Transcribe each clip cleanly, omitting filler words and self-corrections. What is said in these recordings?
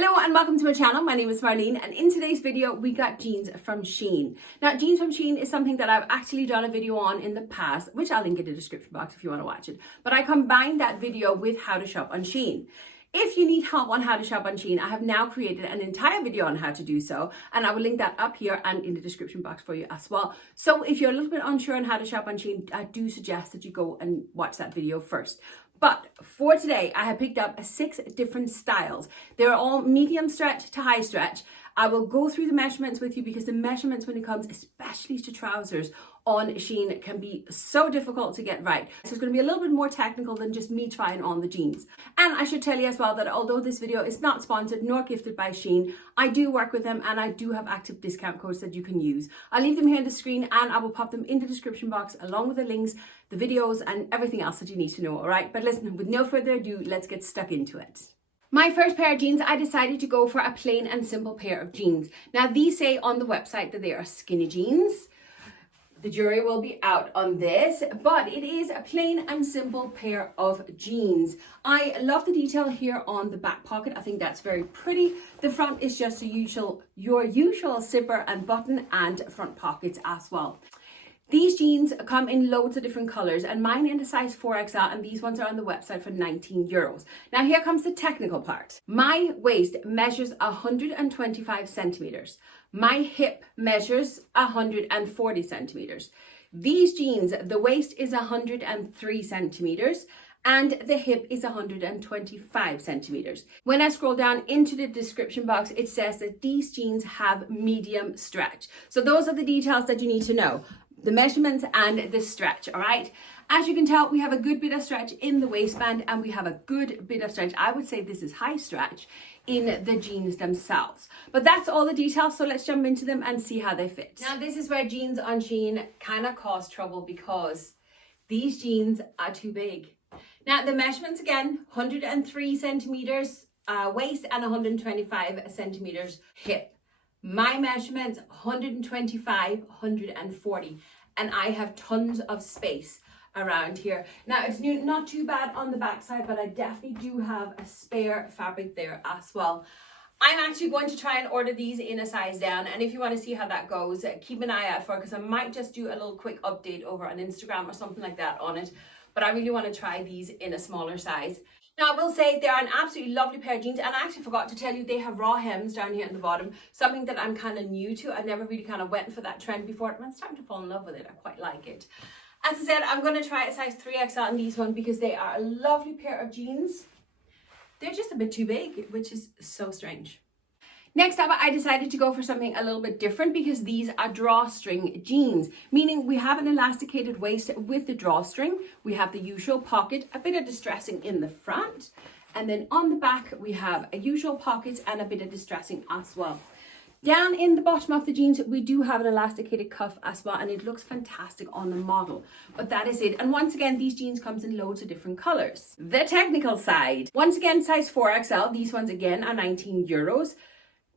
Hello and welcome to my channel. My name is Marleen and in today's video we got jeans from SHEIN. Now jeans from SHEIN is something that I've actually done a video on in the past, which I'll link in the description box if you want to watch it. But I combined that video with how to shop on SHEIN. If you need help on how to shop on SHEIN, I have now created an entire video on how to do so, and I will link that up here and in the description box for you as well. So if you're a little bit unsure on how to shop on SHEIN, I do suggest that you go and watch that video first. But for today, I have picked up 6 different styles. They're all medium stretch to high stretch. I will go through the measurements with you because the measurements when it comes, especially to trousers on SHEIN, can be so difficult to get right. So it's going to be a little bit more technical than just me trying on the jeans. And I should tell you as well that although this video is not sponsored nor gifted by SHEIN, I do work with them and I do have active discount codes that you can use. I'll leave them here on the screen and I will pop them in the description box along with the links, the videos and everything else that you need to know, all right? But listen, with no further ado, let's get stuck into it. My first pair of jeans, I decided to go for a plain and simple pair of jeans. Now these say on the website that they are skinny jeans. The jury will be out on this, but it is a plain and simple pair of jeans. I love the detail here on the back pocket. I think that's very pretty. The front is just your usual zipper and button and front pockets as well. These jeans come in loads of different colors and mine in a size 4XL and these ones are on the website for €19. Now here comes the technical part. My waist measures 125 centimeters. My hip measures 140 centimeters. These jeans, the waist is 103 centimeters and the hip is 125 centimeters. When I scroll down into the description box, it says that these jeans have medium stretch. So those are the details that you need to know. The measurements and the stretch, all right? As you can tell, we have a good bit of stretch in the waistband and we have a good bit of stretch. I would say this is high stretch in the jeans themselves. But that's all the details, so let's jump into them and see how they fit. Now, this is where jeans on SHEIN kind of cause trouble because these jeans are too big. Now, the measurements again, 103 centimeters waist and 125 centimeters hip. My measurements 125, 140, and I have tons of space around here. Now it's not too bad on the back side, but I definitely do have a spare fabric there as well. I'm actually going to try and order these in a size down, and if you want to see how that goes, keep an eye out for it because I might just do a little quick update over on Instagram or something like that on it, but I really want to try these in a smaller size. Now, I will say they are an absolutely lovely pair of jeans, and I actually forgot to tell you they have raw hems down here at the bottom, something that I'm kind of new to. I never really kind of went for that trend before, and I'm starting to fall in love with it. I quite like it. As I said, I'm going to try a size 3XL in these ones because they are a lovely pair of jeans. They're just a bit too big, which is so strange. Next up, I decided to go for something a little bit different because these are drawstring jeans, meaning we have an elasticated waist with the drawstring. We have the usual pocket, a bit of distressing in the front, and then on the back we have a usual pockets and a bit of distressing as well. Down in the bottom of the jeans, we do have an elasticated cuff as well, and it looks fantastic on the model. But that is it. And once again, these jeans comes in loads of different colors. The technical side. Once again, size 4XL. These ones again are €19.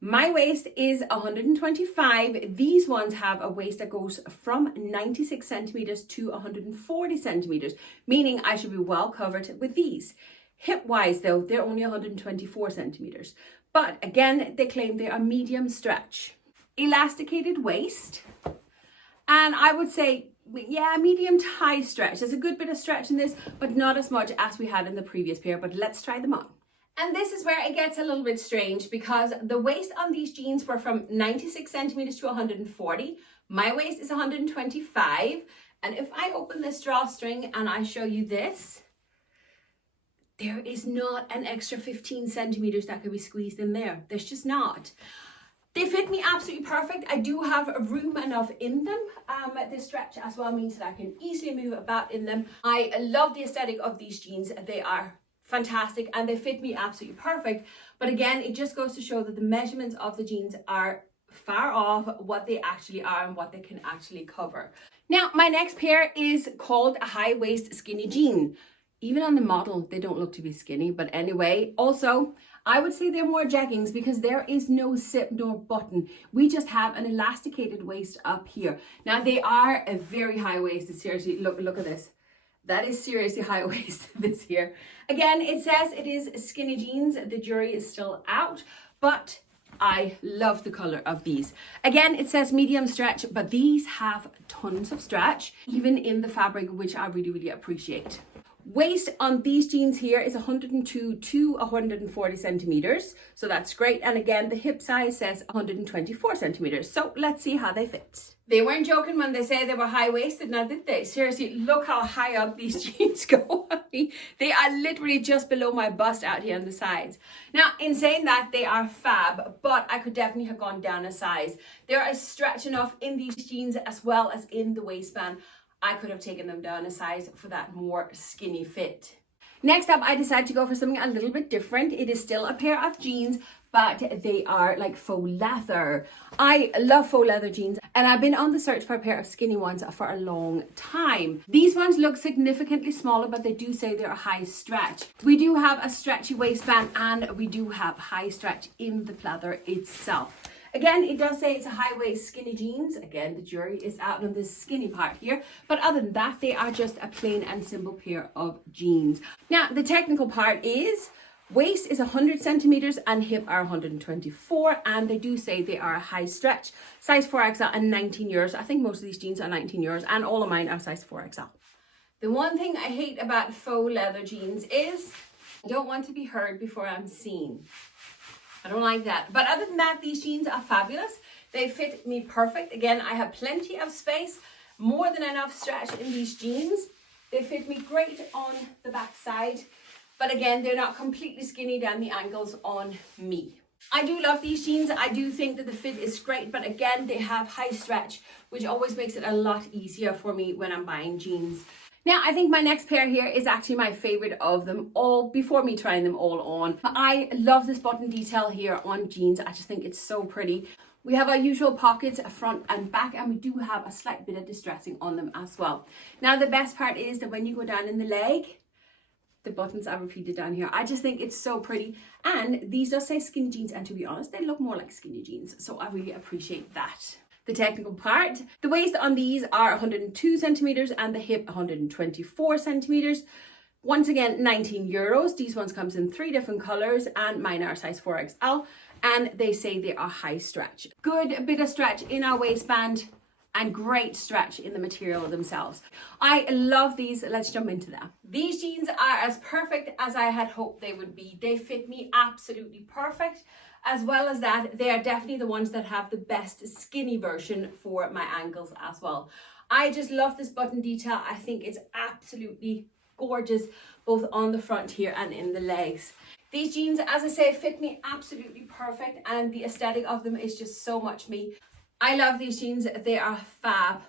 My waist is 125. These ones have a waist that goes from 96 centimeters to 140 centimeters, meaning I should be well covered with these. Hip wise though, they're only 124 centimeters. But again, they claim they are medium stretch. Elasticated waist. And I would say, yeah, medium to high stretch. There's a good bit of stretch in this, but not as much as we had in the previous pair, but let's try them on. And this is where it gets a little bit strange because the waist on these jeans were from 96 centimeters to 140. My waist is 125. And if I open this drawstring and I show you this, there is not an extra 15 centimeters that could be squeezed in there. There's just not. They fit me absolutely perfect. I do have room enough in them. The stretch as well means that I can easily move about in them. I love the aesthetic of these jeans. They are fantastic and they fit me absolutely perfect, but again it just goes to show that the measurements of the jeans are far off what they actually are and what they can actually cover. Now my next pair is called a high waist skinny jean. Even on the model they don't look to be skinny, but anyway, also I would say they're more jeggings because there is no zip nor button. We just have an elasticated waist up here. Now they are a very high waisted. Seriously, look at this. That is seriously high waist this here. Again, it says it is skinny jeans. The jury is still out, but I love the color of these. Again, it says medium stretch, but these have tons of stretch, even in the fabric, which I really, really appreciate. Waist on these jeans here is 102 to 140 centimeters. So that's great. And again, the hip size says 124 centimeters. So let's see how they fit. They weren't joking when they say they were high-waisted, now did they? Seriously, look how high up these jeans go. They are literally just below my bust out here on the sides. Now, in saying that, they are fab, but I could definitely have gone down a size. There is stretch enough in these jeans as well as in the waistband. I could have taken them down a size for that more skinny fit. Next up, I decided to go for something a little bit different. It is still a pair of jeans, but they are like faux leather. I love faux leather jeans, and I've been on the search for a pair of skinny ones for a long time. These ones look significantly smaller, but they do say they're high stretch. We do have a stretchy waistband, and we do have high stretch in the pleather itself. Again, it does say it's a high waist skinny jeans. Again, the jury is out on this skinny part here. But other than that, they are just a plain and simple pair of jeans. Now, the technical part is waist is 100 centimeters and hip are 124. And they do say they are a high stretch. Size 4XL and 19 euros. I think most of these jeans are 19 euros and all of mine are size 4XL. The one thing I hate about faux leather jeans is I don't want to be heard before I'm seen. I don't like that. But other than that, these jeans are fabulous. They fit me perfect. Again, I have plenty of space, more than enough stretch in these jeans. They fit me great on the back side. But again, they're not completely skinny down the ankles on me. I do love these jeans. I do think that the fit is great. But again, they have high stretch, which always makes it a lot easier for me when I'm buying jeans. Now, I think my next pair here is actually my favorite of them all before me trying them all on. I love this button detail here on jeans. I just think it's so pretty. We have our usual pockets front and back, and we do have a slight bit of distressing on them as well. Now, the best part is that when you go down in the leg, the buttons are repeated down here. I just think it's so pretty. And these does say skinny jeans, and to be honest, they look more like skinny jeans. So I really appreciate that. The technical part, the waist on these are 102 centimeters and the hip 124 centimeters. Once again, 19 euros. These ones comes in 3 different colors and mine are size 4XL, and they say they are high stretch. Good bit of stretch in our waistband and great stretch in the material themselves. I love these. Let's jump into them. These jeans are as perfect as I had hoped they would be. They fit me absolutely perfect. As well as that, they are definitely the ones that have the best skinny version for my ankles as well. I just love this button detail. I think it's absolutely gorgeous, both on the front here and in the legs. These jeans, as I say, fit me absolutely perfect, and the aesthetic of them is just so much me. I love these jeans. They are fab.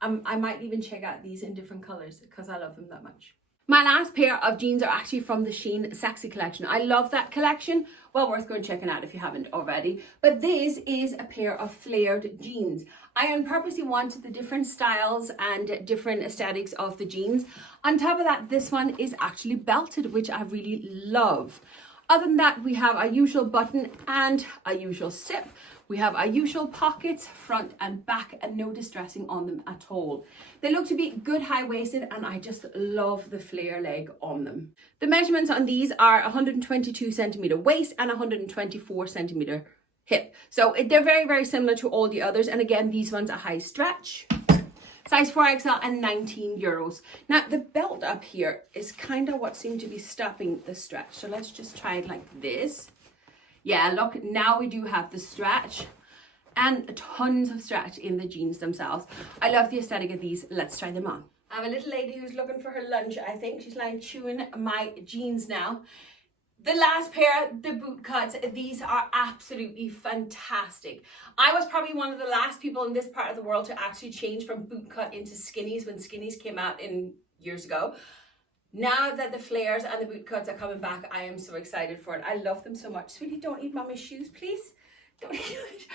I might even check out these in different colors because I love them that much. My last pair of jeans are actually from the SHEIN Sexy collection. I love that collection. Well worth going checking out if you haven't already. But this is a pair of flared jeans. I on purposely wanted the different styles and different aesthetics of the jeans. On top of that, this one is actually belted, which I really love. Other than that, we have our usual button and our usual zip. We have our usual pockets, front and back, and no distressing on them at all. They look to be good high-waisted, and I just love the flare leg on them. The measurements on these are 122 centimeter waist and 124 centimeter hip. So they're very, very similar to all the others. And again, these ones are high stretch. Size 4XL and 19 euros. Now, the belt up here is kind of what seemed to be stopping the stretch. So let's just try it like this. Yeah, look, now we do have the stretch and tons of stretch in the jeans themselves. I love the aesthetic of these. Let's try them on. I have a little lady who's looking for her lunch, I think. She's lying chewing my jeans now. The last pair, the boot cuts, these are absolutely fantastic. I was probably one of the last people in this part of the world to actually change from boot cut into skinnies when skinnies came out in years ago. Now that the flares and the boot cuts are coming back, I am so excited for it. I love them so much. Sweetie, don't eat mommy's shoes, please. Don't eat it.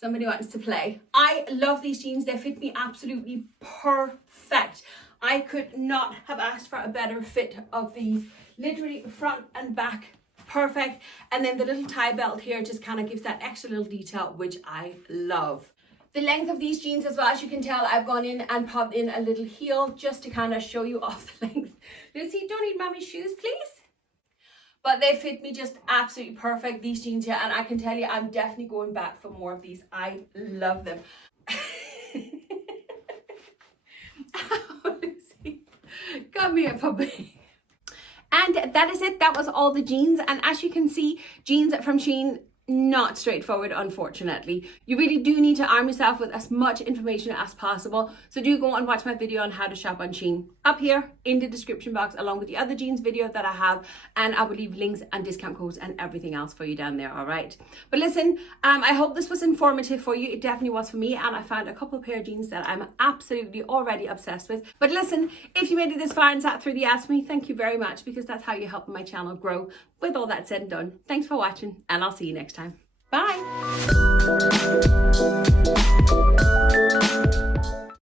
Somebody wants to play. I love these jeans. They fit me absolutely perfect. I could not have asked for a better fit of these. Literally front and back, perfect. And then the little tie belt here just kind of gives that extra little detail, which I love. The length of these jeans as well, as you can tell, I've gone in and popped in a little heel just to kind of show you off the length. Lucy, don't eat mommy's shoes, please. but they fit me just absolutely perfect, these jeans here, and I can tell you I'm definitely going back for more of these. I love them. Got me a puppy. And that is it. That was all the jeans. And as you can see, jeans from SHEIN, not straightforward, unfortunately. You really do need to arm yourself with as much information as possible. So do go and watch my video on how to shop on SHEIN up here in the description box, along with the other jeans video that I have, and I will leave links and discount codes and everything else for you down there. All right, but listen, I hope this was informative for you. It definitely was for me, and I found a couple of pair of jeans that I'm absolutely already obsessed with. But listen, if you made it this far and sat through the ask me, thank you very much, because that's how you help my channel grow. With all that said and done, thanks for watching, and I'll see you next time. Bye.